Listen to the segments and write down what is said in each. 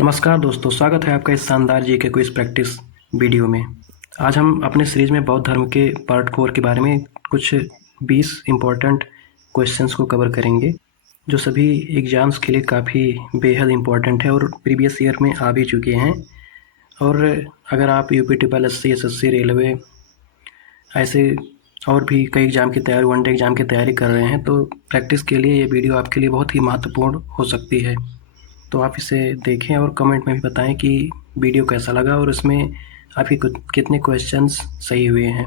नमस्कार दोस्तों, स्वागत है आपका इस शानदार जीके क्विज प्रैक्टिस वीडियो में। आज हम अपने सीरीज में बौद्ध धर्म के पार्ट 4 के बारे में कुछ 20 इम्पोर्टेंट क्वेश्चंस को कवर करेंगे, जो सभी एग्ज़ाम्स के लिए काफ़ी बेहद इम्पोर्टेंट है और प्रीवियस ईयर में आ भी चुके हैं। और अगर आप UP triple SC, SSC, railway ऐसे और भी कई एग्ज़ाम की तैयारी, वनडे एग्ज़ाम की तैयारी कर रहे हैं, तो प्रैक्टिस के लिए ये वीडियो आपके लिए बहुत ही महत्वपूर्ण हो सकती है। तो आप इसे देखें और कमेंट में भी बताएं कि वीडियो कैसा लगा और इसमें आपके कितने क्वेश्चंस सही हुए हैं।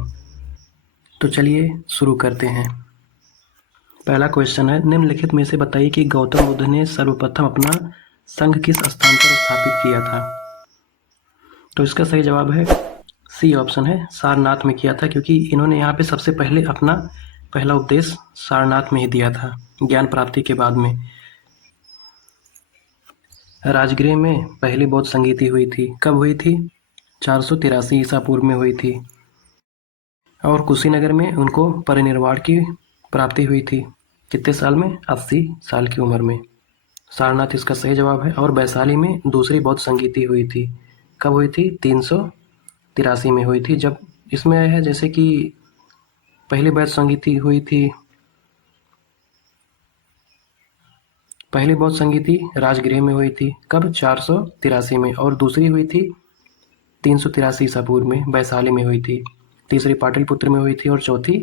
तो चलिए शुरू करते हैं। पहला क्वेश्चन है, निम्नलिखित में से बताइए कि गौतम बुद्ध ने सर्वप्रथम अपना संघ किस स्थान पर स्थापित किया था। तो इसका सही जवाब है सी ऑप्शन है, सारनाथ में किया था, क्योंकि इन्होंने यहाँ पे सबसे पहले अपना पहला उपदेश सारनाथ में ही दिया था, ज्ञान प्राप्ति के बाद में। राजगृह में पहली बौद्ध संगीति हुई थी, कब हुई थी? 483 ईसा पूर्व में हुई थी। और कुशीनगर में उनको परिनिर्वाण की प्राप्ति हुई थी, कितने साल में? 80 साल की उम्र में। सारनाथ इसका सही जवाब है। और वैशाली में दूसरी बौद्ध संगीति हुई थी, कब हुई थी? 383 में हुई थी। जब इसमें है जैसे कि पहली बौद्ध संगीति हुई थी, पहली बौद्ध संगीति राजगृह में हुई थी, कब? 483 में। और दूसरी हुई थी 383 ईसा पूर्व में, वैशाली में हुई थी। तीसरी पाटलिपुत्र में हुई थी और चौथी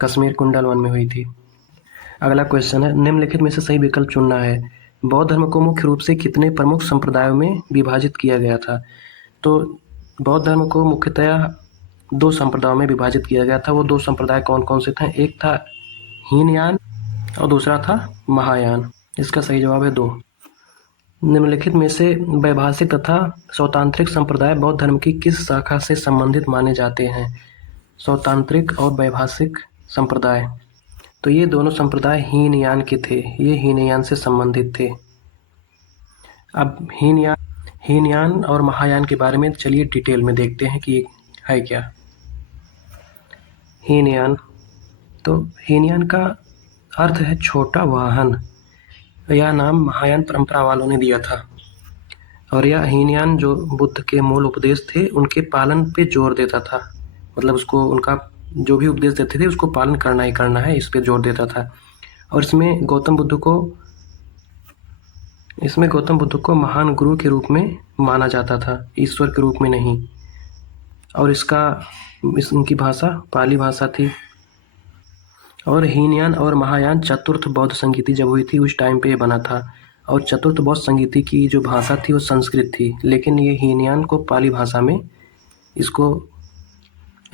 कश्मीर कुंडलवन में हुई थी। अगला क्वेश्चन है, निम्नलिखित में से सही विकल्प चुनना है। बौद्ध धर्म को मुख्य रूप से कितने प्रमुख संप्रदायों में विभाजित किया गया था? तो बौद्ध धर्म को मुख्यतः दो संप्रदायों में विभाजित किया गया था। वो दो संप्रदाय कौन कौन से थे? एक था हीनयान और दूसरा था महायान। इसका सही जवाब है 2। निम्नलिखित में से वैभाषिक तथा सौतांत्रिक संप्रदाय बौद्ध धर्म की किस शाखा से संबंधित माने जाते हैं? सौतांत्रिक और वैभाषिक संप्रदाय, तो ये दोनों संप्रदाय हीनयान के थे, ये हीनयान से संबंधित थे। अब हीनयान और महायान के बारे में चलिए डिटेल में देखते हैं कि है क्या हीनयान। तो हीनयान का अर्थ है छोटा वाहन। यह नाम महायान परंपरा वालों ने दिया था। और यह हीनयान जो बुद्ध के मूल उपदेश थे उनके पालन पे जोर देता था, मतलब उसको उनका जो भी उपदेश देते थे उसको पालन करना ही करना है, इस पे जोर देता था। और इसमें गौतम बुद्ध को महान गुरु के रूप में माना जाता था, ईश्वर के रूप में नहीं। और इनकी भाषा पाली भाषा थी। और हीनयान और महायान चतुर्थ बौद्ध संगीति जब हुई थी उस टाइम पे ये बना था। और चतुर्थ बौद्ध संगीति की जो भाषा थी वो संस्कृत थी, लेकिन ये हीनयान को पाली भाषा में इसको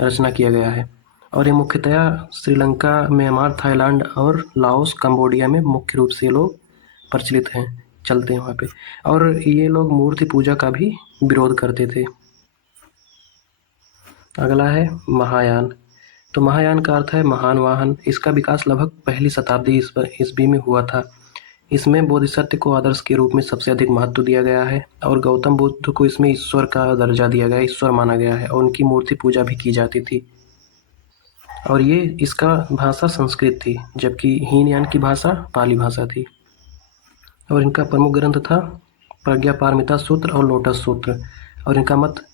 रचना किया गया है। और ये मुख्यतया श्रीलंका, म्यांमार, थाईलैंड और लाओस, कंबोडिया में मुख्य रूप से लोग प्रचलित हैं, चलते हैं वहाँ पे। और ये लोग मूर्ति पूजा का भी विरोध करते थे। अगला है महायान। तो महायान का अर्थ है महान वाहन। इसका विकास लगभग पहली शताब्दी ईस्वी में हुआ था। इसमें बोधिसत्व को आदर्श के रूप में सबसे अधिक महत्व दिया गया है और गौतम बुद्ध को इसमें ईश्वर का दर्जा दिया गया, ईश्वर माना गया है और उनकी मूर्ति पूजा भी की जाती थी। और ये इसका भाषा संस्कृत थी, जबकि हीनयान की भाषा पाली भाषा थी। और इनका प्रमुख ग्रंथ था प्रज्ञापारमिता सूत्र और लोटस सूत्र। और इनका मत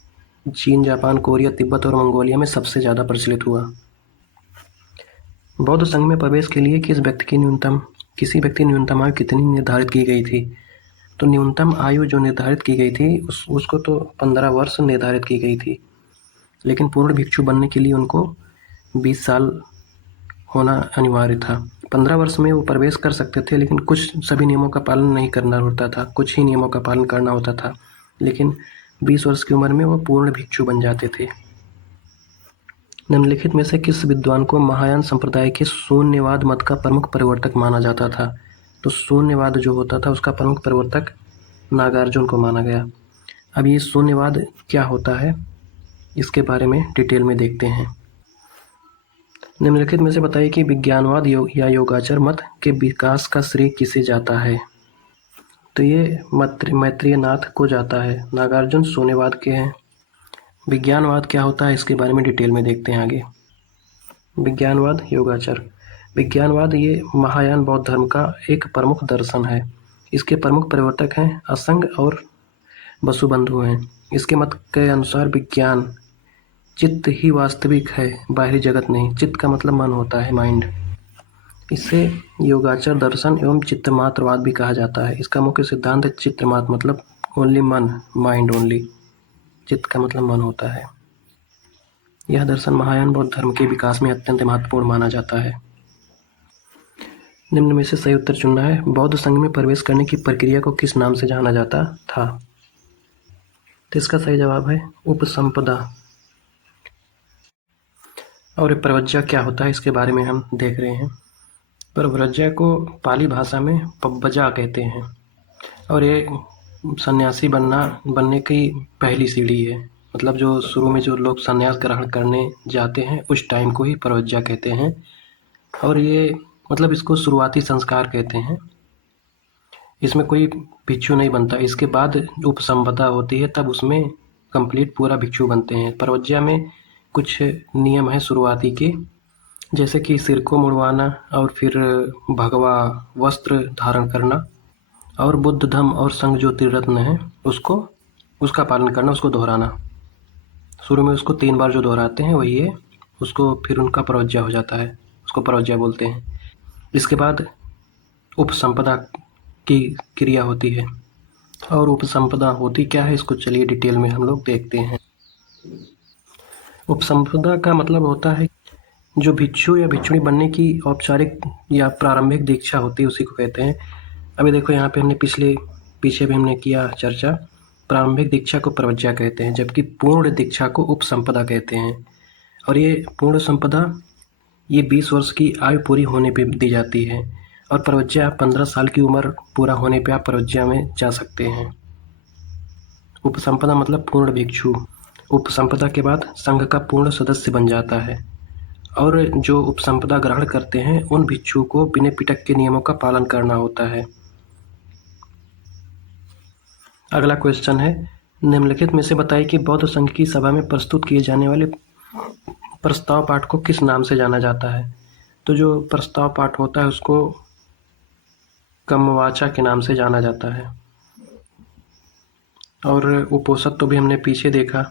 चीन, जापान, कोरिया, तिब्बत और मंगोलिया में सबसे ज़्यादा प्रचलित हुआ। बौद्ध संघ में प्रवेश के लिए किसी व्यक्ति की न्यूनतम आयु कितनी निर्धारित की गई थी? तो न्यूनतम आयु जो निर्धारित की गई थी उसको तो 15 वर्ष निर्धारित की गई थी, लेकिन पूर्ण भिक्षु बनने के लिए उनको 20 साल होना अनिवार्य था। 15 वर्ष में वो प्रवेश कर सकते थे, लेकिन सभी नियमों का पालन नहीं करना होता था, कुछ ही नियमों का पालन करना होता था। लेकिन 20 वर्ष की उम्र में वो पूर्ण भिक्षु बन जाते थे। निम्नलिखित में से किस विद्वान को महायान संप्रदाय के शून्यवाद मत का प्रमुख प्रवर्तक माना जाता था? तो शून्यवाद जो होता था उसका प्रमुख प्रवर्तक नागार्जुन को माना गया। अब ये शून्यवाद क्या होता है इसके बारे में डिटेल में देखते हैं। निम्नलिखित में से बताइए कि विज्ञानवाद या योगाचार मत के विकास का श्रेय किसे जाता है? तो ये मैत्रेयनाथ को जाता है। नागार्जुन शून्यवाद के हैं। विज्ञानवाद क्या होता है इसके बारे में डिटेल में देखते हैं आगे। विज्ञानवाद, योगाचार। विज्ञानवाद ये महायान बौद्ध धर्म का एक प्रमुख दर्शन है। इसके प्रमुख प्रवर्तक हैं असंग और वसुबंधु हैं। इसके मत के अनुसार विज्ञान चित्त ही वास्तविक है, बाहरी जगत नहीं। चित्त का मतलब मन होता है, माइंड। इसे योगाचार दर्शन एवं चित्तमात्रवाद भी कहा जाता है। इसका मुख्य सिद्धांत है चित्तमात्र मतलब ओनली मन, माइंड ओनली। चित्त का मतलब मन होता है। यह दर्शन महायान बौद्ध धर्म के विकास में अत्यंत महत्वपूर्ण माना जाता है। निम्न में से सही उत्तर चुनना है। बौद्ध संघ में प्रवेश करने की प्रक्रिया को किस नाम से जाना जाता था? तो इसका सही जवाब है उपसंपदा। और प्रव्रज्या क्या होता है इसके बारे में हम देख रहे हैं। प्रव्रज्या को पाली भाषा में पब्बजा कहते हैं और ये सन्यासी बनने की पहली सीढ़ी है। मतलब जो शुरू में जो लोग सन्यास ग्रहण करने जाते हैं उस टाइम को ही प्रव्रज्या कहते हैं। और ये मतलब इसको शुरुआती संस्कार कहते हैं। इसमें कोई भिक्षु नहीं बनता। इसके बाद उपसंपदा होती है, तब उसमें कंप्लीट पूरा भिक्षु बनते हैं। प्रव्रज्या में कुछ नियम है शुरुआती के, जैसे कि सिर को मुड़वाना और फिर भगवा वस्त्र धारण करना और बुद्ध धम्म और संघ जो त्रिरत्न है उसका पालन करना, उसको दोहराना। शुरू में उसको 3 बार जो दोहराते हैं वही है, उसको फिर उनका प्रव्रज्या हो जाता है, उसको प्रव्रज्या बोलते हैं। इसके बाद उपसंपदा की क्रिया होती है। और उपसंपदा होती क्या है इसको चलिए डिटेल में हम लोग देखते हैं। उपसंपदा का मतलब होता है जो भिक्षु या भिक्षुणी बनने की औपचारिक या प्रारंभिक दीक्षा होती है, उसी को कहते हैं। अभी देखो यहाँ पे हमने पीछे भी हमने किया चर्चा। प्रारंभिक दीक्षा को प्रव्रज्या कहते हैं, जबकि पूर्ण दीक्षा को उपसंपदा कहते हैं। और ये पूर्ण संपदा ये 20 वर्ष की आयु पूरी होने पे दी जाती है। और प्रव्रज्या 15 साल की उम्र पूरा होने पे आप प्रव्रज्या में जा सकते हैं। उपसंपदा मतलब पूर्ण भिक्षु। उपसंपदा के बाद संघ का पूर्ण सदस्य बन जाता है। और जो उपसंपदा ग्रहण करते हैं उन भिक्षु को विनय पिटक के नियमों का पालन करना होता है। अगला क्वेश्चन है, निम्नलिखित में से बताइए कि बौद्ध संघ की सभा में प्रस्तुत किए जाने वाले प्रस्ताव पाठ को किस नाम से जाना जाता है? तो जो प्रस्ताव पाठ होता है उसको कम्मवाचा के नाम से जाना जाता है। और उपोषद तो भी हमने पीछे देखा,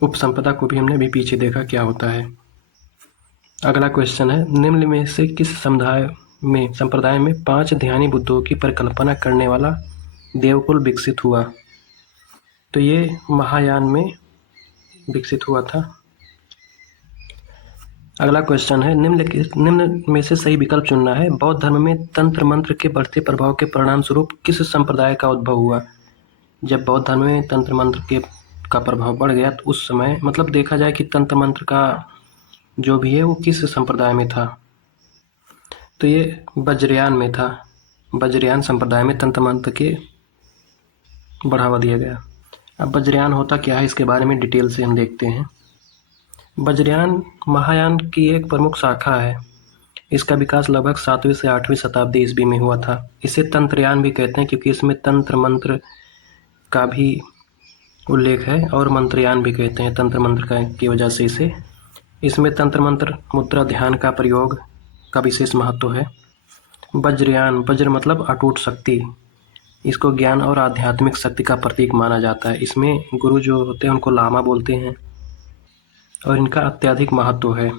उपसंपदा को भी हमने भी पीछे देखा क्या होता है। अगला क्वेश्चन है, निम्न में से किस संप्रदाय में 5 ध्यानी बुद्धों की परिकल्पना करने वाला देवकुल विकसित हुआ? तो ये महायान में विकसित हुआ था। अगला क्वेश्चन है, निम्न में से सही विकल्प चुनना है। बौद्ध धर्म में तंत्र मंत्र के बढ़ते प्रभाव के परिणाम स्वरूप किस संप्रदाय का उद्भव हुआ? जब बौद्ध धर्म में तंत्र मंत्र का प्रभाव बढ़ गया तो उस समय मतलब देखा जाए कि तंत्र मंत्र का जो भी है वो किस संप्रदाय में था, तो ये वज्रयान में था। वज्रयान संप्रदाय में तंत्र मंत्र के बढ़ावा दिया गया। अब वज्रयान होता क्या है इसके बारे में डिटेल से हम देखते हैं। वज्रयान महायान की एक प्रमुख शाखा है। इसका विकास लगभग 7वीं से 8वीं शताब्दी ईस्वी में हुआ था। इसे तंत्रयान भी कहते हैं क्योंकि इसमें तंत्र मंत्र का भी उल्लेख है, और मंत्रयान भी कहते हैं तंत्र मंत्र की वजह से इसे। इसमें तंत्र मंत्र मुद्रा ध्यान का प्रयोग का विशेष महत्व है। वज्रयान, वज्र मतलब अटूट शक्ति, इसको ज्ञान और आध्यात्मिक शक्ति का प्रतीक माना जाता है। इसमें गुरु जो होते हैं उनको लामा बोलते हैं और इनका अत्यधिक महत्व है।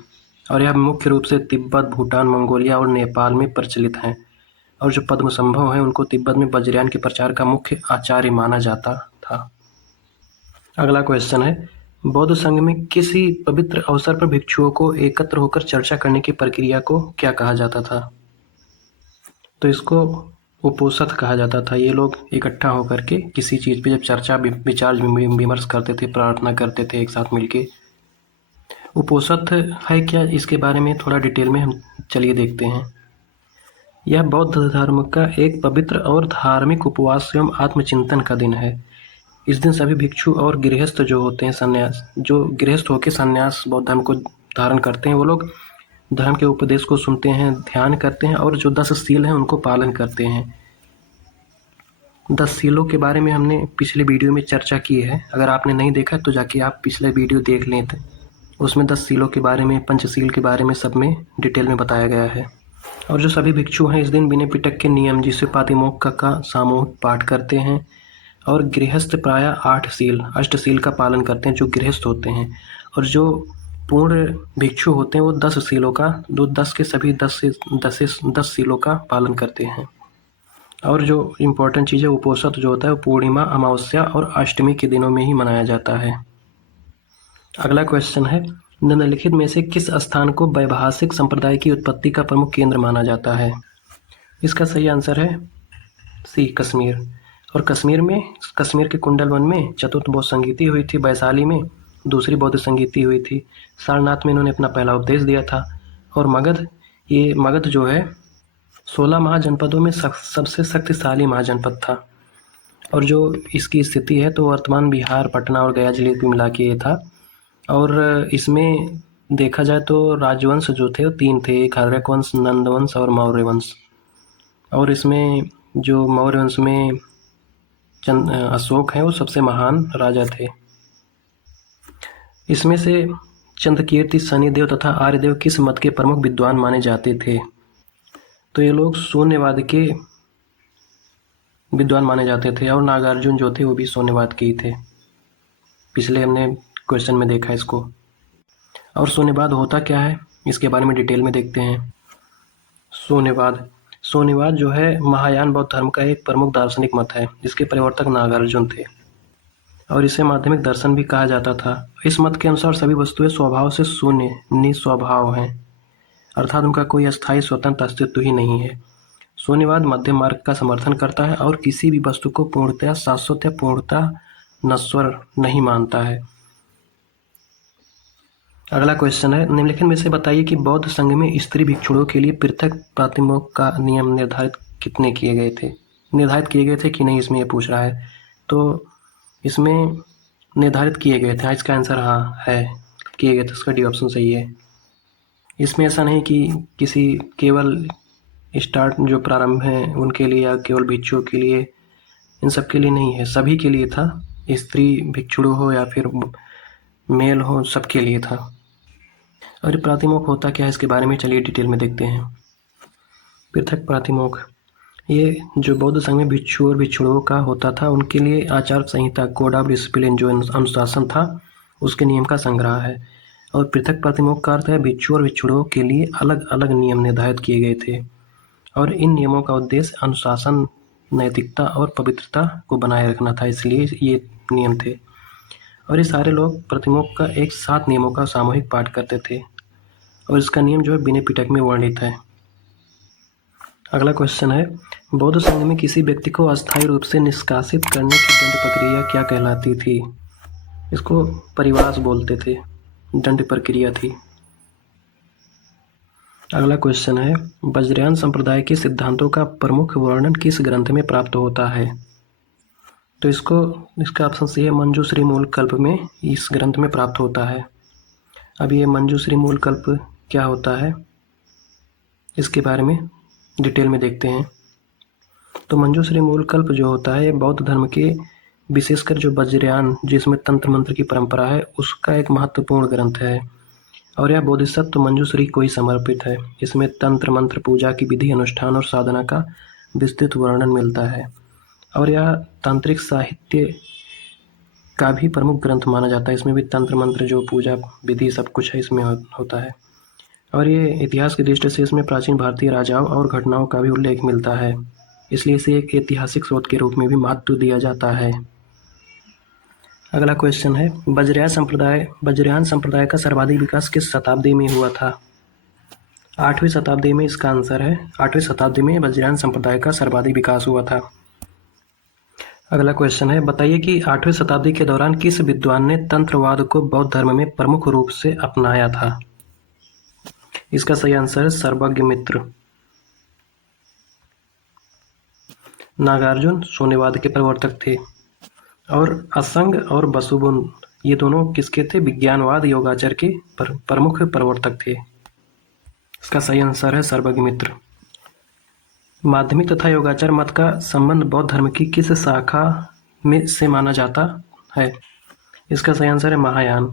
और यह मुख्य रूप से तिब्बत, भूटान, मंगोलिया और नेपाल में प्रचलित हैं। और जो पद्मसंभव हैं उनको तिब्बत में वज्रयान के प्रचार का मुख्य आचार्य माना जाता था। अगला क्वेश्चन है, बौद्ध संघ में किसी पवित्र अवसर पर भिक्षुओं को एकत्र होकर चर्चा करने की प्रक्रिया को क्या कहा जाता था? तो इसको उपोषद कहा जाता था। ये लोग इकट्ठा होकर के किसी चीज़ पे जब चर्चा विचार विमर्श करते थे, प्रार्थना करते थे एक साथ मिलके। उपोषद है क्या, इसके बारे में थोड़ा डिटेल में हम चलिए देखते हैं। यह बौद्ध धर्म का एक पवित्र और धार्मिक उपवास एवं आत्मचिंतन का दिन है। इस दिन सभी भिक्षु और गृहस्थ जो होते हैं जो गृहस्थ होकर संन्यास बौद्ध धर्म को धारण करते हैं, वो लोग धर्म के उपदेश को सुनते हैं, ध्यान करते हैं और जो 10 सील हैं उनको पालन करते हैं। 10 सीलों के बारे में हमने पिछले वीडियो में चर्चा की है। अगर आपने नहीं देखा तो जाके आप पिछले वीडियो देख लें, उसमें 10 सीलों के बारे में, पंचशील के बारे में सब में डिटेल में बताया गया है। और जो सभी भिक्षु हैं इस दिन विनय पिटक के नियम जिसे पातिमोक्ष का सामूहिक पाठ करते हैं और गृहस्थ प्रायः 8 शील अष्टशील का पालन करते हैं जो गृहस्थ होते हैं, और जो पूर्ण भिक्षु होते हैं वो 10 शीलों का 10 के सभी 10 शीलों का पालन करते हैं। और जो इम्पोर्टेंट चीज़ है उपोषण जो होता है वो पूर्णिमा, अमावस्या और अष्टमी के दिनों में ही मनाया जाता है। अगला क्वेश्चन है, निम्नलिखित में से किस स्थान को वैभाषिक संप्रदाय की उत्पत्ति का प्रमुख केंद्र माना जाता है? इसका सही आंसर है सी, कश्मीर। और कश्मीर के कुंडल वन में चतुर्थ बौद्ध संगीति हुई थी, वैशाली में दूसरी बौद्ध संगीति हुई थी, सारनाथ में इन्होंने अपना पहला उपदेश दिया था, और मगध जो है 16 महाजनपदों में सबसे शक्तिशाली महाजनपद था। और जो इसकी स्थिति है तो वर्तमान बिहार, पटना और गया जिले को मिला के ये था। और इसमें देखा जाए तो राजवंश जो थे वो 3 थे, एक हर्यक वंश, नंद वंश और मौर्य वंश। और इसमें जो मौर्य वंश में अशोक हैं वो सबसे महान राजा थे। इसमें से चंद्रकीर्ति, शनिदेव तथा आर्यदेव किस मत के प्रमुख विद्वान माने जाते थे? तो ये लोग शून्यवाद के विद्वान माने जाते थे, और नागार्जुन जो थे वो भी शून्यवाद के ही थे। पिछले हमने क्वेश्चन में देखा इसको। और शून्यवाद होता क्या है इसके बारे में डिटेल में देखते हैं। शून्यवाद जो है महायान बौद्ध धर्म का एक प्रमुख दार्शनिक मत है, जिसके प्रवर्तक नागार्जुन थे, और इसे माध्यमिक दर्शन भी कहा जाता था। इस मत के अनुसार सभी वस्तुएं स्वभाव से शून्य, निस्वभाव हैं, अर्थात उनका कोई अस्थायी स्वतंत्र अस्तित्व ही नहीं है। शून्यवाद मध्यम मार्ग का समर्थन करता है और किसी भी वस्तु को पूर्णतः शाश्वत या पूर्णतः नश्वर नहीं मानता है। अगला क्वेश्चन है, निम्नलिखित में से बताइए कि बौद्ध संघ में स्त्री भिक्षुओं के लिए पृथक प्रातिमोक्ष का नियम निर्धारित किए गए थे कि नहीं, इसमें ये पूछ रहा है। तो इसमें निर्धारित किए गए थे। इसका आंसर हाँ है, किए गए थे, इसका डी ऑप्शन सही है। इसमें ऐसा नहीं कि किसी केवल स्टार्ट जो प्रारंभ हैं उनके लिए या केवल भिक्षुओं के लिए, इन सब के लिए नहीं है, सभी के लिए था। स्त्री भिक्षुड़ हो या फिर मेल हो, सबके लिए था। और प्रातिमोक्ष होता क्या है इसके बारे में चलिए डिटेल में देखते हैं। पृथक प्रातिमोक्ष ये जो बौद्ध संघ में भिक्षु और भिक्षुओं का होता था उनके लिए आचार संहिता, कोड ऑफ डिसिप्लिन जो अनुशासन था उसके नियम का संग्रह है। और पृथक प्रातिमोक्ष का अर्थ है भिक्षु और भिक्षुओं के लिए अलग अलग नियम निर्धारित किए गए थे, और इन नियमों का उद्देश्य अनुशासन, नैतिकता और पवित्रता को बनाए रखना था, इसलिए ये नियम थे। और ये सारे लोग प्रतिमोक्ष का एक साथ नियमों का सामूहिक पाठ करते थे, और इसका नियम जो है विनय पिटक में वर्णित है। अगला क्वेश्चन है, बौद्ध संघ में किसी व्यक्ति को अस्थायी रूप से निष्कासित करने की दंड प्रक्रिया क्या कहलाती थी? इसको परिवास बोलते थे, दंड प्रक्रिया थी। अगला क्वेश्चन है, वज्रयान संप्रदाय के सिद्धांतों का प्रमुख वर्णन किस ग्रंथ में प्राप्त होता है? तो इसका ऑप्शन सी है, मंजूश्री मूल कल्प में इस ग्रंथ में प्राप्त होता है। अब ये मंजूश्री मूल कल्प क्या होता है इसके बारे में डिटेल में देखते हैं। तो मंजूश्री मूल कल्प जो होता है बौद्ध धर्म के विशेषकर जो वज्रयान जिसमें तंत्र मंत्र की परंपरा है उसका एक महत्वपूर्ण ग्रंथ है, और यह बोधिसत्व मंजूश्री को ही समर्पित है। इसमें तंत्र मंत्र, पूजा की विधि, अनुष्ठान और साधना का विस्तृत वर्णन मिलता है, और यह तांत्रिक साहित्य का भी प्रमुख ग्रंथ माना जाता है। इसमें भी तंत्र मंत्र, जो पूजा विधि, सब कुछ है इसमें होता है। और ये इतिहास की दृष्टि से इसमें प्राचीन भारतीय राजाओं और घटनाओं का भी उल्लेख मिलता है, इसलिए इसे एक ऐतिहासिक स्रोत के रूप में भी महत्व दिया जाता है। अगला क्वेश्चन है, वज्रयान संप्रदाय का सर्वाधिक विकास किस शताब्दी में हुआ था? 8वीं शताब्दी में इसका आंसर है। 8वीं शताब्दी में वज्रयान संप्रदाय का सर्वाधिक विकास हुआ था। अगला क्वेश्चन है, बताइए कि 8वीं शताब्दी के दौरान किस विद्वान ने तंत्रवाद को बौद्ध धर्म में प्रमुख रूप से अपनाया था? इसका सही आंसर है सर्वज्ञ मित्र। नागार्जुन शून्यवाद के प्रवर्तक थे, और असंग और बसुबुन ये दोनों किसके थे? विज्ञानवाद योगाचार के प्रमुख प्रवर्तक थे। इसका सही आंसर है सर्वज्ञ मित्र। माध्यमिक तथा योगाचार मत का संबंध बौद्ध धर्म की किस शाखा में से माना जाता है? इसका सही आंसर है महायान।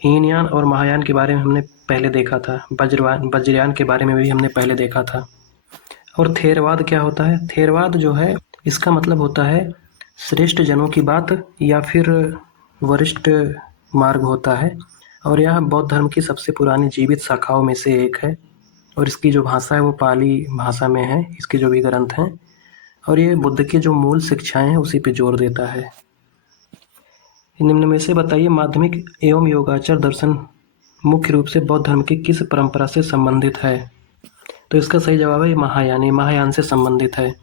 हीनयान और महायान के बारे में हमने पहले देखा था, वज्रयान के बारे में भी हमने पहले देखा था। और थेरवाद क्या होता है? थेरवाद जो है इसका मतलब होता है श्रेष्ठ जनों की बात या फिर वरिष्ठ मार्ग होता है, और यह बौद्ध धर्म की सबसे पुरानी जीवित शाखाओं में से एक है। और इसकी जो भाषा है वो पाली भाषा में है, इसके जो भी ग्रंथ हैं, और ये बुद्ध की जो मूल शिक्षाएं हैं उसी पे जोर देता है। निम्न में से बताइए, माध्यमिक एवं योगाचार दर्शन मुख्य रूप से बौद्ध धर्म की किस परंपरा से संबंधित है? तो इसका सही जवाब है महायान। महायान से संबंधित है।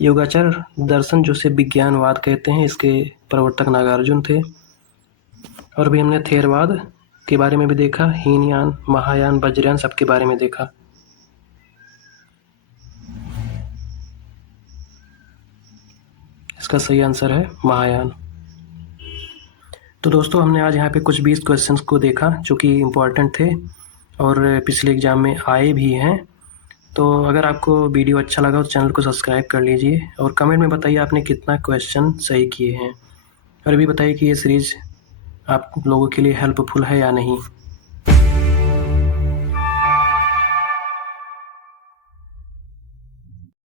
योगाचार दर्शन जिसे विज्ञानवाद कहते हैं, इसके प्रवर्तक नागार्जुन थे। और भी हमने थेरवाद के बारे में भी देखा, हीनयान, महायान, वज्रयान, सबके बारे में देखा। इसका सही आंसर है महायान। तो दोस्तों, हमने आज यहाँ पे कुछ 20 क्वेश्चंस को देखा जो कि इम्पोर्टेंट थे और पिछले एग्ज़ाम में आए भी हैं। तो अगर आपको वीडियो अच्छा लगा तो चैनल को सब्सक्राइब कर लीजिए और कमेंट में बताइए आपने कितना क्वेश्चन सही किए हैं, और भी बताइए कि ये सीरीज़ आप लोगों के लिए हेल्पफुल है या नहीं।